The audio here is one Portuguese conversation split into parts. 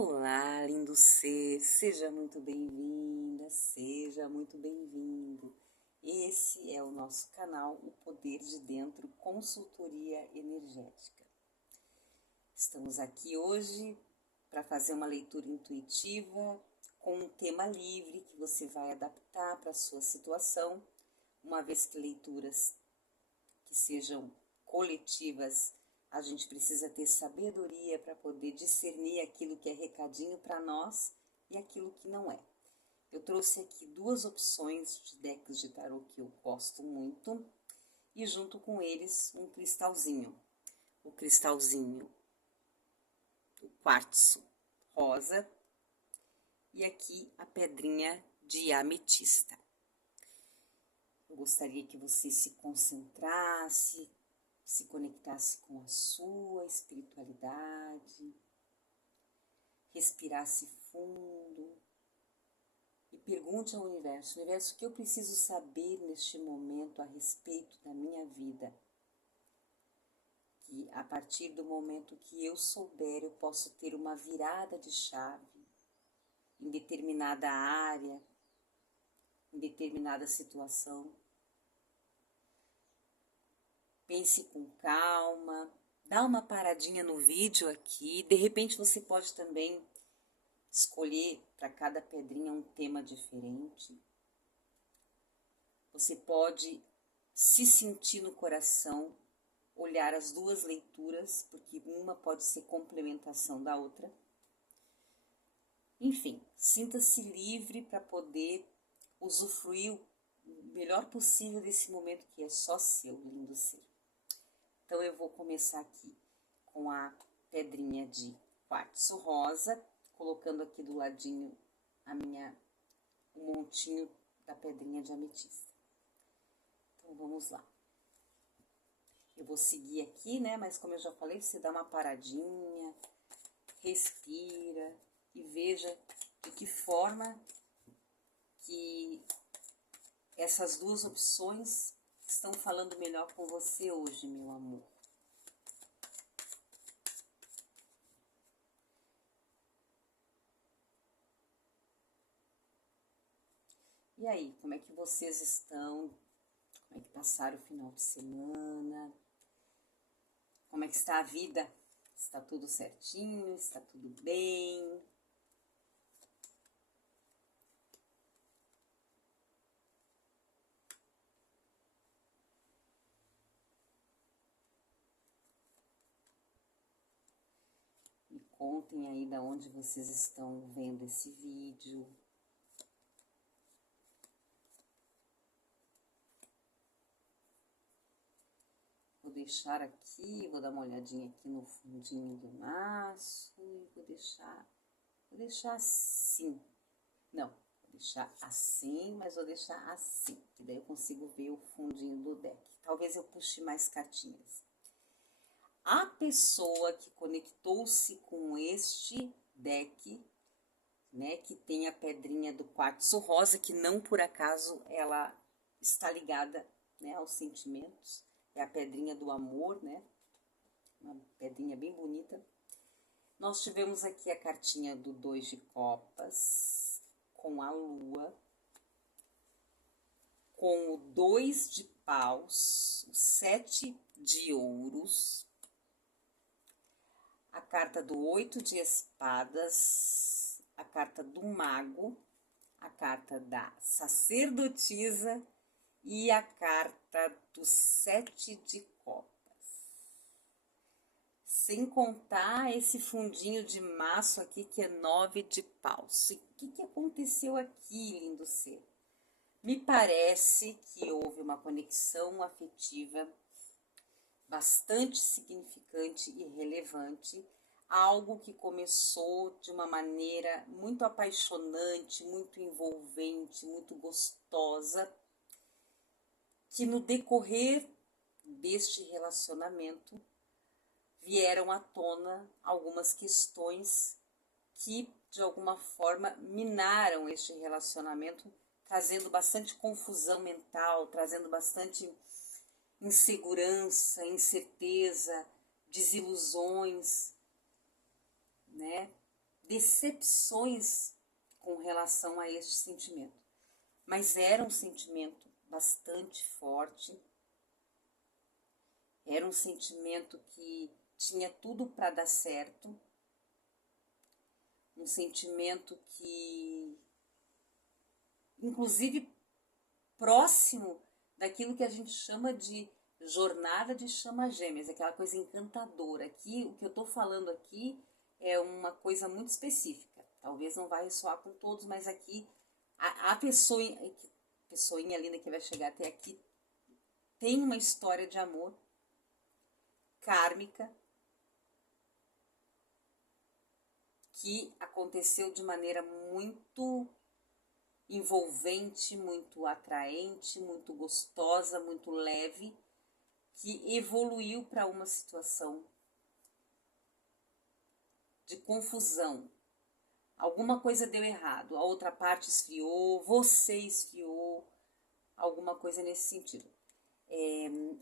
Olá, lindo ser, seja muito bem-vinda, seja muito bem-vindo. Esse é o nosso canal, O Poder de Dentro, Consultoria Energética. Estamos aqui hoje para fazer uma leitura intuitiva com um tema livre que você vai adaptar para a sua situação, uma vez que leituras que sejam coletivas, a gente precisa ter sabedoria para poder discernir aquilo que é recadinho para nós e aquilo que não é. Eu trouxe aqui duas opções de decks de tarô que eu gosto muito e junto com eles um cristalzinho. O cristalzinho, o quartzo rosa e aqui a pedrinha de ametista. Eu gostaria que você se concentrasse, se conectasse com a sua espiritualidade, respirasse fundo e pergunte ao universo, o que eu preciso saber neste momento a respeito da minha vida? Que a partir do momento que eu souber, eu posso ter uma virada de chave em determinada área, em determinada situação. Pense com calma, dá uma paradinha no vídeo aqui, de repente você pode também escolher para cada pedrinha um tema diferente. Você pode se sentir no coração, olhar as duas leituras, porque uma pode ser complementação da outra. Enfim, sinta-se livre para poder usufruir o melhor possível desse momento que é só seu, lindo ser. Então eu vou começar aqui com a pedrinha de quartzo rosa, colocando aqui do ladinho o montinho da pedrinha de ametista. Então vamos lá. Eu vou seguir aqui, né? Mas como eu já falei, você dá uma paradinha, respira e veja de que forma que essas duas opções estão falando melhor com você hoje, meu amor. E aí, como é que vocês estão? Como é que passaram o final de semana? Como é que está a vida? Está tudo certinho? Está tudo bem? Me contem aí de onde vocês estão vendo esse vídeo. Vou deixar aqui, vou dar uma olhadinha aqui no fundinho do maço e vou deixar assim. Não, vou deixar assim, mas vou deixar assim, que daí eu consigo ver o fundinho do deck. Talvez eu puxe mais cartinhas. A pessoa que conectou-se com este deck, né, que tem a pedrinha do quartzo rosa, que não por acaso ela está ligada, né, aos sentimentos, é a pedrinha do amor, né, uma pedrinha bem bonita. Nós tivemos aqui a cartinha do 2 de copas, com a lua, com o 2 de paus, o 7 de ouros, a carta do 8 de espadas, a carta do mago, a carta da sacerdotisa e a carta do 7 de copas. Sem contar esse fundinho de maço aqui que é 9 de paus. E o que aconteceu aqui, lindo ser? Me parece que houve uma conexão afetiva bastante significante e relevante, algo que começou de uma maneira muito apaixonante, muito envolvente, muito gostosa, que no decorrer deste relacionamento vieram à tona algumas questões que de alguma forma minaram este relacionamento, trazendo bastante confusão mental, trazendo bastante insegurança, incerteza, desilusões, né? decepções com relação a este sentimento. Mas era um sentimento bastante forte, era um sentimento que tinha tudo para dar certo, um sentimento que, inclusive, próximo daquilo que a gente chama de jornada de chama gêmeas, aquela coisa encantadora. Aqui, o que eu estou falando aqui é uma coisa muito específica. Talvez não vai ressoar com todos, mas aqui a pessoinha linda que vai chegar até aqui tem uma história de amor kármica que aconteceu de maneira muito envolvente, muito atraente, muito gostosa, muito leve, que evoluiu para uma situação de confusão. Alguma coisa deu errado, a outra parte esfriou, você esfriou, alguma coisa nesse sentido.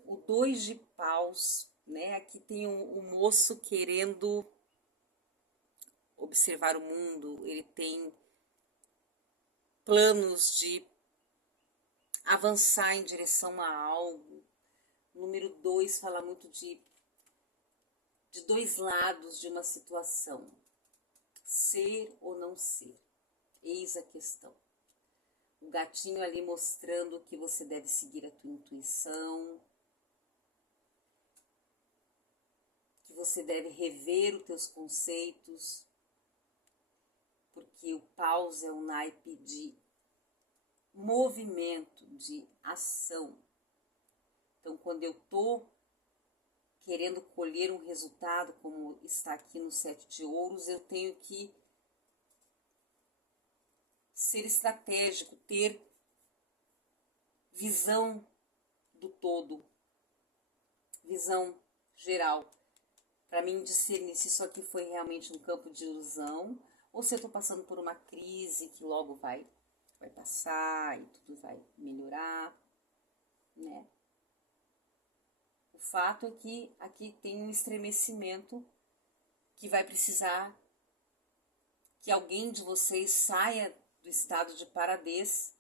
O 2 de paus, né? Aqui tem o moço querendo observar o mundo, ele tem planos de avançar em direção a algo. O número 2 fala muito de dois lados de uma situação. Ser ou não ser. Eis a questão. O gatinho ali mostrando que você deve seguir a tua intuição, que você deve rever os teus conceitos, porque o paus é um naipe de movimento, de ação. Então, quando eu estou querendo colher um resultado, como está aqui no 7 de ouros, eu tenho que ser estratégico, ter visão do todo, visão geral, para mim discernir se isso aqui foi realmente um campo de ilusão ou se eu estou passando por uma crise que logo vai passar e tudo vai melhorar, né? O fato é que aqui tem um estremecimento que vai precisar que alguém de vocês saia do estado de paradez,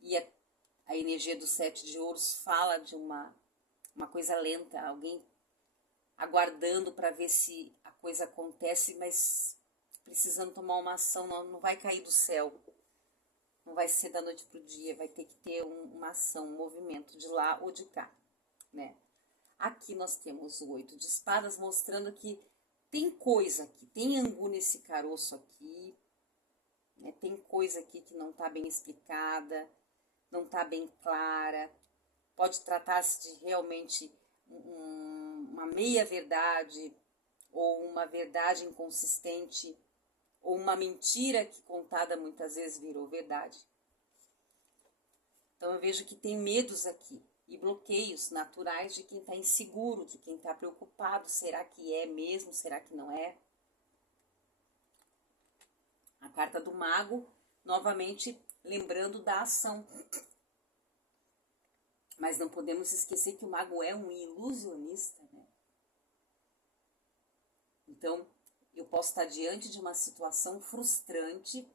e a energia do 7 de ouros fala de uma coisa lenta, alguém aguardando para ver se a coisa acontece, mas precisando tomar uma ação, não vai cair do céu, não vai ser da noite para o dia, vai ter que ter uma ação, um movimento de lá ou de cá, né? Aqui nós temos o 8 de espadas mostrando que tem coisa aqui, tem angu nesse caroço aqui, né? Tem coisa aqui que não está bem explicada, não está bem clara, pode tratar-se de realmente uma meia-verdade, ou uma verdade inconsistente, ou uma mentira que contada muitas vezes virou verdade. Então eu vejo que tem medos aqui e bloqueios naturais de quem está inseguro, de quem está preocupado, será que é mesmo, será que não é? A carta do mago, novamente lembrando da ação. Mas não podemos esquecer que o mago é um ilusionista, né? Então, eu posso estar diante de uma situação frustrante,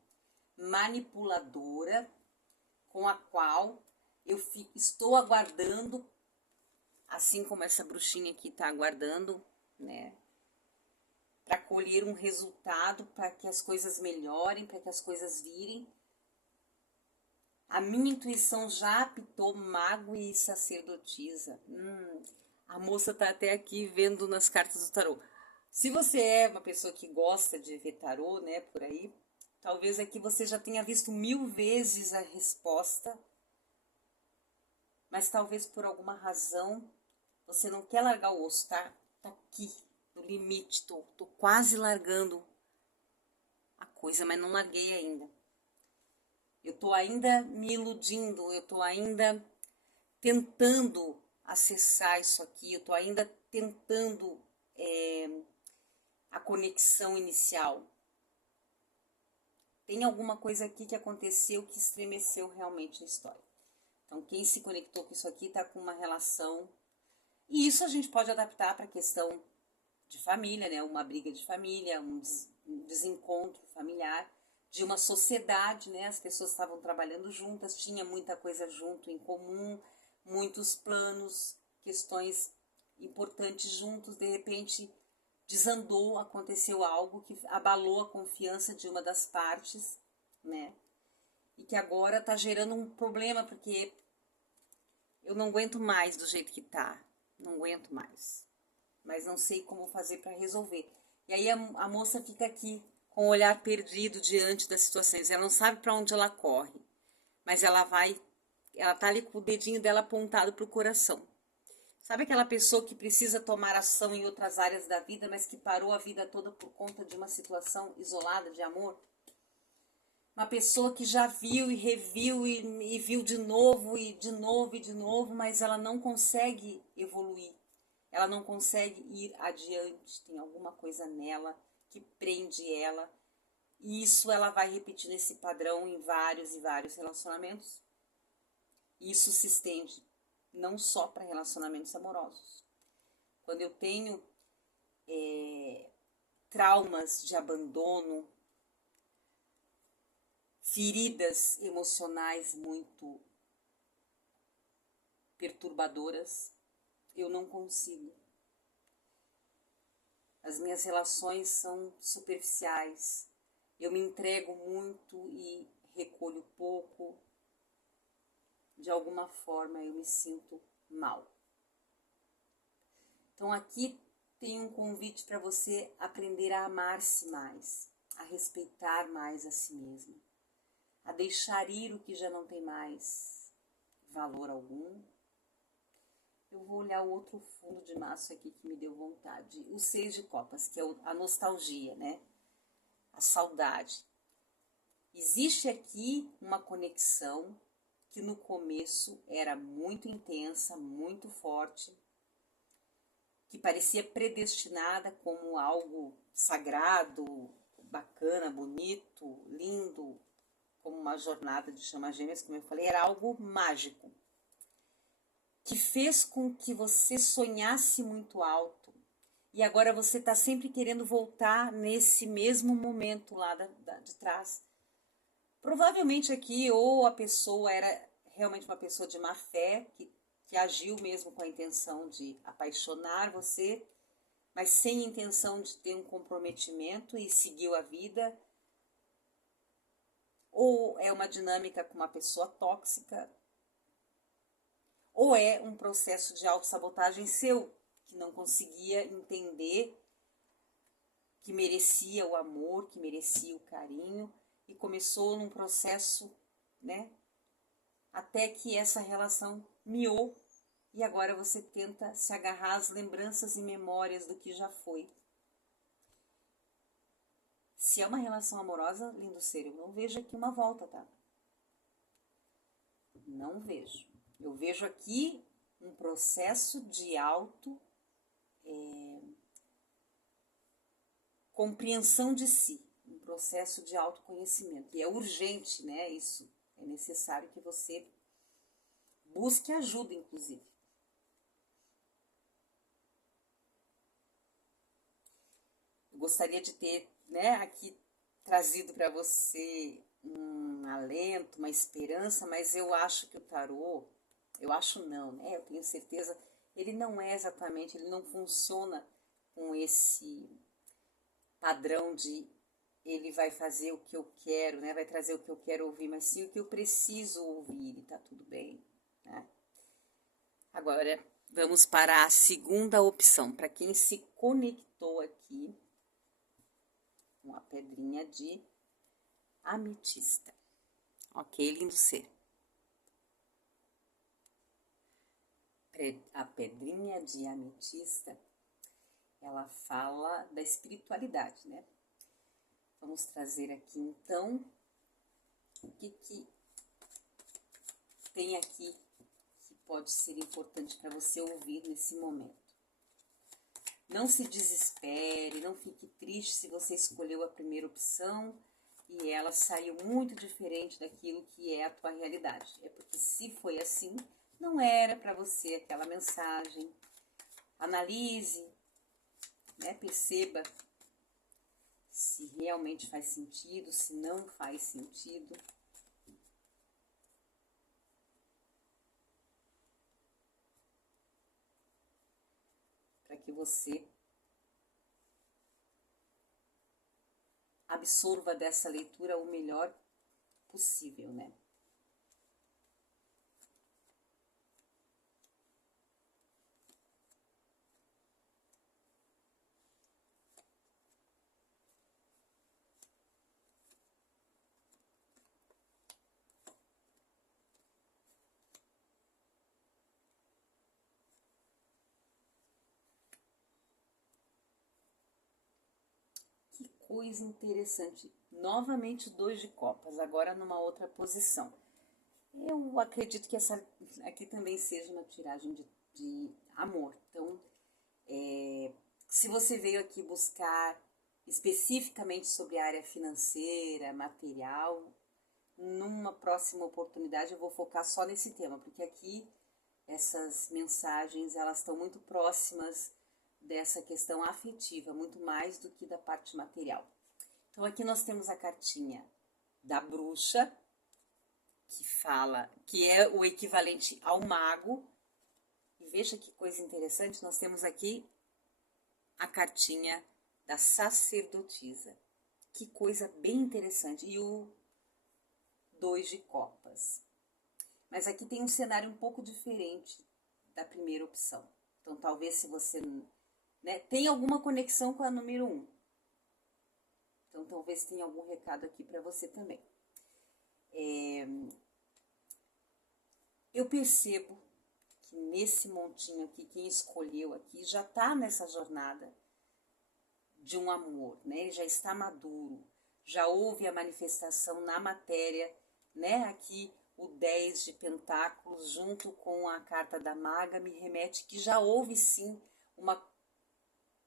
manipuladora, com a qual eu estou aguardando, assim como essa bruxinha aqui está aguardando, né? Para colher um resultado, para que as coisas melhorem, para que as coisas virem. A minha intuição já apitou mago e sacerdotisa. A moça tá até aqui vendo nas cartas do tarô. Se você é uma pessoa que gosta de ver tarô, né, por aí, talvez aqui você já tenha visto 1000 vezes a resposta, mas talvez por alguma razão você não quer largar o osso, tá aqui, no limite, tô quase largando a coisa, mas não larguei ainda. Eu estou ainda me iludindo, eu estou ainda tentando acessar isso aqui, eu estou ainda tentando a conexão inicial. Tem alguma coisa aqui que aconteceu que estremeceu realmente a história. Então, quem se conectou com isso aqui está com uma relação. E isso a gente pode adaptar para a questão de família, né? Uma briga de família, desencontro familiar, de uma sociedade, né? As pessoas estavam trabalhando juntas, tinha muita coisa junto em comum, muitos planos, questões importantes juntos, de repente desandou, aconteceu algo que abalou a confiança de uma das partes, né? E que agora está gerando um problema, porque eu não aguento mais do jeito que tá, não aguento mais, mas não sei como fazer para resolver. E aí a moça fica aqui com o olhar perdido diante das situações, ela não sabe para onde ela corre, mas ela tá ali com o dedinho dela apontado para o coração. Sabe aquela pessoa que precisa tomar ação em outras áreas da vida, mas que parou a vida toda por conta de uma situação isolada de amor? Uma pessoa que já viu e reviu e viu de novo e de novo e de novo, mas ela não consegue evoluir. Ela não consegue ir adiante. Tem alguma coisa nela que prende ela. E isso ela vai repetindo esse padrão em vários e vários relacionamentos. Isso se estende não só para relacionamentos amorosos. Quando eu tenho traumas de abandono, feridas emocionais muito perturbadoras, eu não consigo. As minhas relações são superficiais. Eu me entrego muito e recolho pouco. De alguma forma eu me sinto mal. Então aqui tem um convite para você aprender a amar-se mais, a respeitar mais a si mesmo, a deixar ir o que já não tem mais valor algum. Eu vou olhar o outro fundo de maço aqui que me deu vontade. O 6 de copas, que é a nostalgia, né? A saudade. Existe aqui uma conexão que no começo era muito intensa, muito forte, que parecia predestinada como algo sagrado, bacana, bonito, lindo, como uma jornada de chamas gêmeas, como eu falei, era algo mágico, que fez com que você sonhasse muito alto, e agora você está sempre querendo voltar nesse mesmo momento lá de trás. Provavelmente aqui ou a pessoa era realmente uma pessoa de má fé, que agiu mesmo com a intenção de apaixonar você, mas sem intenção de ter um comprometimento e seguiu a vida. Ou é uma dinâmica com uma pessoa tóxica, ou é um processo de autossabotagem seu, que não conseguia entender que merecia o amor, que merecia o carinho, e começou num processo, né, até que essa relação miou, e agora você tenta se agarrar às lembranças e memórias do que já foi. Se é uma relação amorosa, lindo ser, eu não vejo aqui uma volta, tá? Não vejo. Eu vejo aqui um processo de compreensão de si, um processo de autoconhecimento. E é urgente, né? Isso. É necessário que você busque ajuda, inclusive. Eu gostaria de ter, né, aqui trazido para você um alento, uma esperança, mas eu acho que o tarô, eu acho não, né? Eu tenho certeza, ele não é exatamente, ele não funciona com esse padrão de ele vai fazer o que eu quero, né? Vai trazer o que eu quero ouvir, mas sim o que eu preciso ouvir, e tá tudo bem, né? Agora, vamos para a segunda opção, para quem se conectou aqui com a pedrinha de ametista. Ok, lindo ser. A pedrinha de ametista, ela fala da espiritualidade, né? Vamos trazer aqui, então, o que tem aqui que pode ser importante para você ouvir nesse momento. Não se desespere, não fique triste se você escolheu a primeira opção e ela saiu muito diferente daquilo que é a tua realidade. É porque se foi assim, não era para você aquela mensagem. Analise, né? Perceba se realmente faz sentido, se não faz sentido. Para que você absorva dessa leitura o melhor possível, né? Que coisa interessante. Novamente 2 de copas, agora numa outra posição. Eu acredito que essa aqui também seja uma tiragem de amor. Então, se você veio aqui buscar especificamente sobre a área financeira, material, numa próxima oportunidade eu vou focar só nesse tema, porque aqui essas mensagens elas estão muito próximas dessa questão afetiva, muito mais do que da parte material. Então aqui nós temos a cartinha da bruxa, que fala, que é o equivalente ao mago. E veja que coisa interessante, nós temos aqui a cartinha da sacerdotisa. Que coisa bem interessante. E o 2 de copas. Mas aqui tem um cenário um pouco diferente da primeira opção. Então talvez se você, né, tem alguma conexão com a número 1. Então talvez tenha algum recado aqui para você também. Eu percebo que nesse montinho aqui, quem escolheu aqui já está nessa jornada de um amor, né? Ele já está maduro, já houve a manifestação na matéria, né? Aqui o 10 de pentáculos junto com a carta da maga me remete que já houve sim uma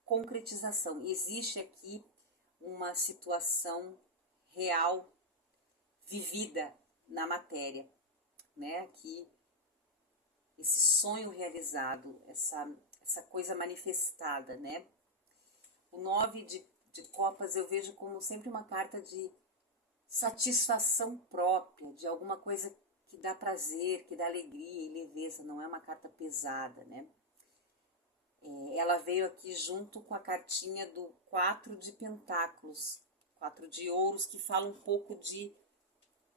concretização. Existe aqui uma situação real vivida na matéria, né? Aqui esse sonho realizado, essa coisa manifestada, né? O 9 de copas eu vejo como sempre uma carta de satisfação própria, de alguma coisa que dá prazer, que dá alegria e leveza, não é uma carta pesada, né? Ela veio aqui junto com a cartinha do 4 de pentáculos, 4 de ouros, que fala um pouco de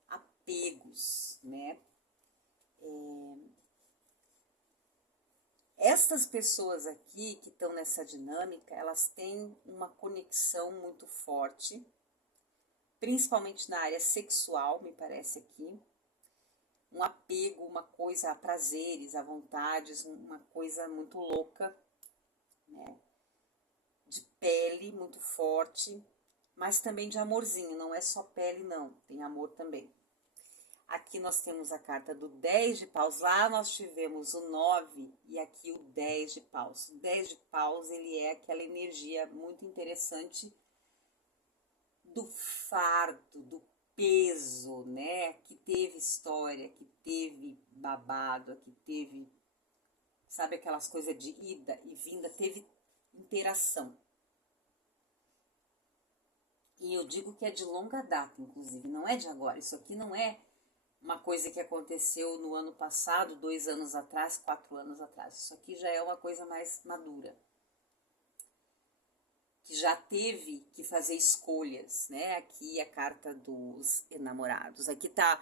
apegos, né? Estas pessoas aqui que estão nessa dinâmica, elas têm uma conexão muito forte, principalmente na área sexual, me parece aqui. Um apego, uma coisa a prazeres, a vontades, uma coisa muito louca, né? De pele muito forte, mas também de amorzinho, não é só pele não, tem amor também. Aqui nós temos a carta do 10 de paus, lá nós tivemos o 9 e aqui o 10 de paus. O 10 de paus, ele é aquela energia muito interessante do fardo, do peso, né? Que teve história, que teve babado, que teve, sabe, aquelas coisas de ida e vinda, teve interação. E eu digo que é de longa data, inclusive, não é de agora. Isso aqui não é uma coisa que aconteceu no ano passado, 2 anos atrás, 4 anos atrás. Isso aqui já é uma coisa mais madura. Que já teve que fazer escolhas, né? Aqui a carta dos enamorados. Aqui está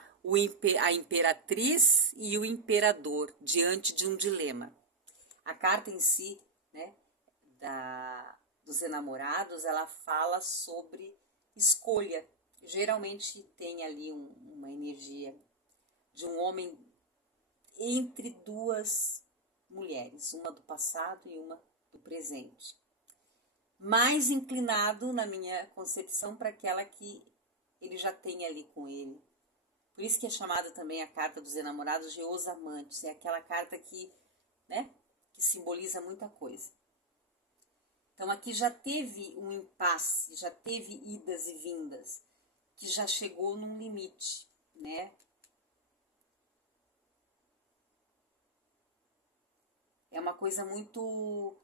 a imperatriz e o imperador diante de um dilema. A carta em si, né, dos enamorados, ela fala sobre escolha. Geralmente tem ali uma energia de um homem entre 2 mulheres, uma do passado e uma do presente. Mais inclinado, na minha concepção, para aquela que ele já tem ali com ele. Por isso que é chamada também a carta dos enamorados de Os Amantes. É aquela carta que, né, que simboliza muita coisa. Então aqui já teve um impasse, já teve idas e vindas, que já chegou num limite, né? É uma coisa muito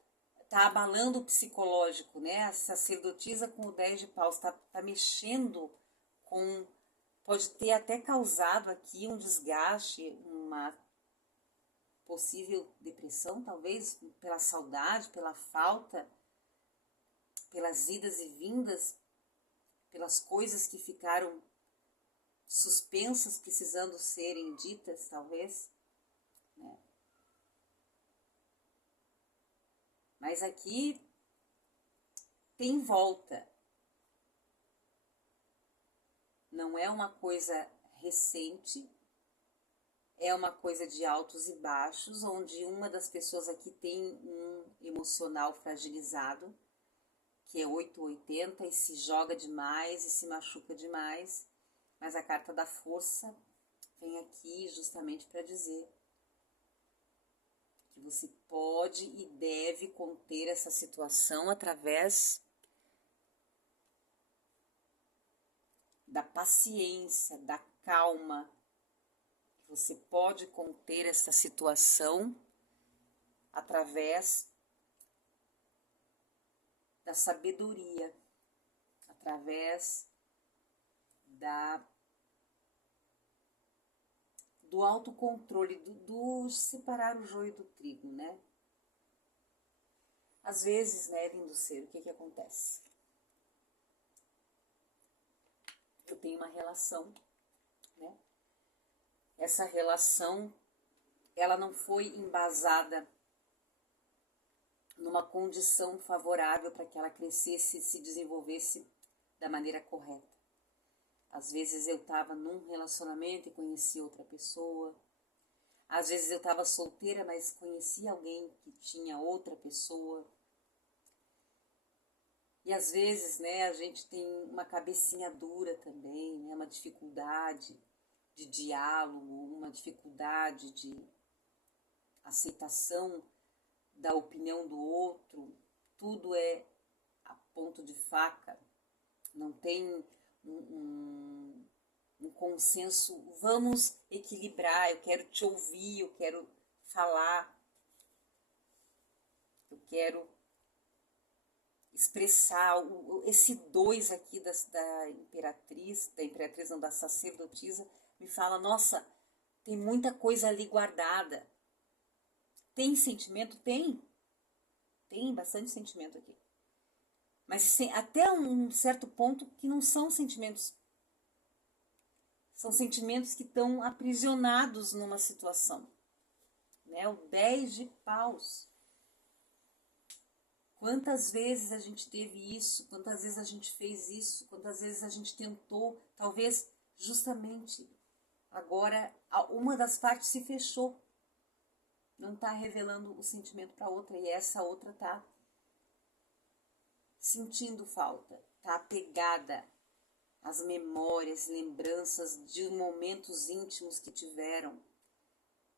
tá abalando o psicológico, né? A sacerdotisa com o 10 de paus tá mexendo com... Pode ter até causado aqui um desgaste, uma possível depressão, talvez, pela saudade, pela falta, pelas idas e vindas, pelas coisas que ficaram suspensas, precisando serem ditas, talvez, né? Mas aqui tem volta. Não é uma coisa recente, é uma coisa de altos e baixos, onde uma das pessoas aqui tem um emocional fragilizado, que é 880 e se joga demais e se machuca demais, mas a carta da força vem aqui justamente para dizer que você pode e deve conter essa situação através da paciência, da calma. Você pode conter essa situação através da sabedoria, através do autocontrole, do separar o joio do trigo, né? Às vezes, né, lindo ser, o que acontece? Eu tenho uma relação, né? Essa relação, ela não foi embasada numa condição favorável para que ela crescesse e se desenvolvesse da maneira correta. Às vezes eu estava num relacionamento e conheci outra pessoa. Às vezes eu estava solteira, mas conheci alguém que tinha outra pessoa. E às vezes, né, a gente tem uma cabecinha dura também, né, uma dificuldade de diálogo, uma dificuldade de aceitação da opinião do outro. Tudo é a ponto de faca. Não tem um consenso, vamos equilibrar, eu quero te ouvir, eu quero falar, eu quero expressar esse dois aqui da imperatriz não, da sacerdotisa, me fala, nossa, tem muita coisa ali guardada. Tem sentimento? Tem bastante sentimento aqui. Mas até um certo ponto que não são sentimentos. São sentimentos que estão aprisionados numa situação. Né? O 10 de paus. Quantas vezes a gente teve isso? Quantas vezes a gente fez isso? Quantas vezes a gente tentou? Talvez justamente agora uma das partes se fechou. Não está revelando o sentimento para a outra e essa outra está sentindo falta, está apegada às memórias, lembranças de momentos íntimos que tiveram,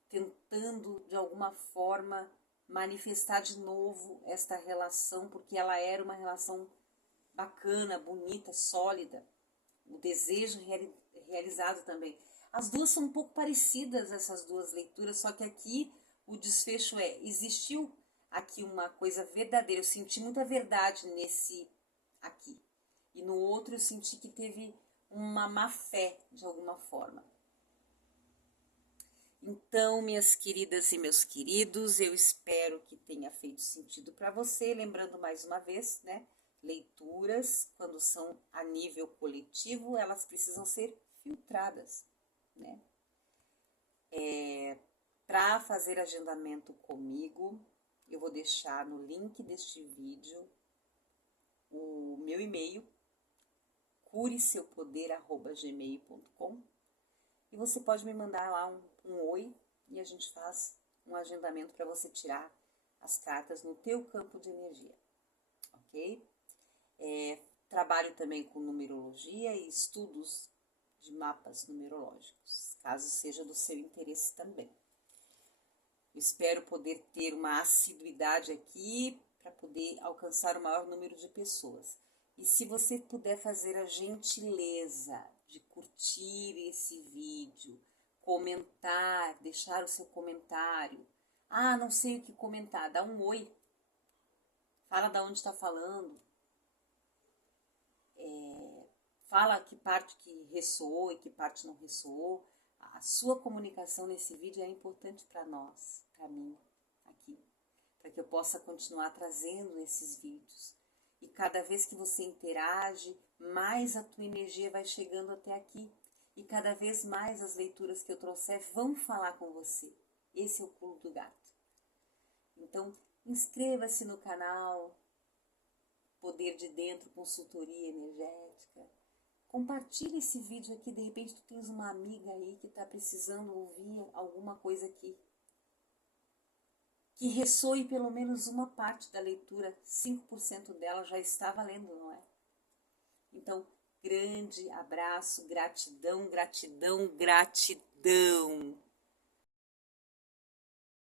tentando de alguma forma manifestar de novo esta relação, porque ela era uma relação bacana, bonita, sólida, o desejo realizado também. As duas são um pouco parecidas, essas duas leituras, só que aqui o desfecho existiu aqui uma coisa verdadeira, eu senti muita verdade nesse aqui. E no outro eu senti que teve uma má fé, de alguma forma. Então, minhas queridas e meus queridos, eu espero que tenha feito sentido para você. Lembrando mais uma vez, né? Leituras, quando são a nível coletivo, elas precisam ser filtradas, né? Para fazer agendamento comigo, eu vou deixar no link deste vídeo o meu e-mail, cureseupoder@gmail.com, e você pode me mandar lá um oi e a gente faz um agendamento para você tirar as cartas no teu campo de energia, ok? Trabalho também com numerologia e estudos de mapas numerológicos, caso seja do seu interesse também. Espero poder ter uma assiduidade aqui para poder alcançar o maior número de pessoas. E se você puder fazer a gentileza de curtir esse vídeo, comentar, deixar o seu comentário. Ah, não sei o que comentar, dá um oi. Fala de onde está falando. Fala que parte que ressoou e que parte não ressoou. A sua comunicação nesse vídeo é importante para nós, para mim, aqui. Para que eu possa continuar trazendo esses vídeos. E cada vez que você interage, mais a tua energia vai chegando até aqui. E cada vez mais as leituras que eu trouxer vão falar com você. Esse é o pulo do gato. Então, inscreva-se no canal Poder de Dentro, Consultoria Energética. Compartilhe esse vídeo aqui, de repente tu tens uma amiga aí que está precisando ouvir alguma coisa aqui. Que ressoe pelo menos uma parte da leitura, 5% dela já está valendo, não é? Então, grande abraço, gratidão, gratidão, gratidão.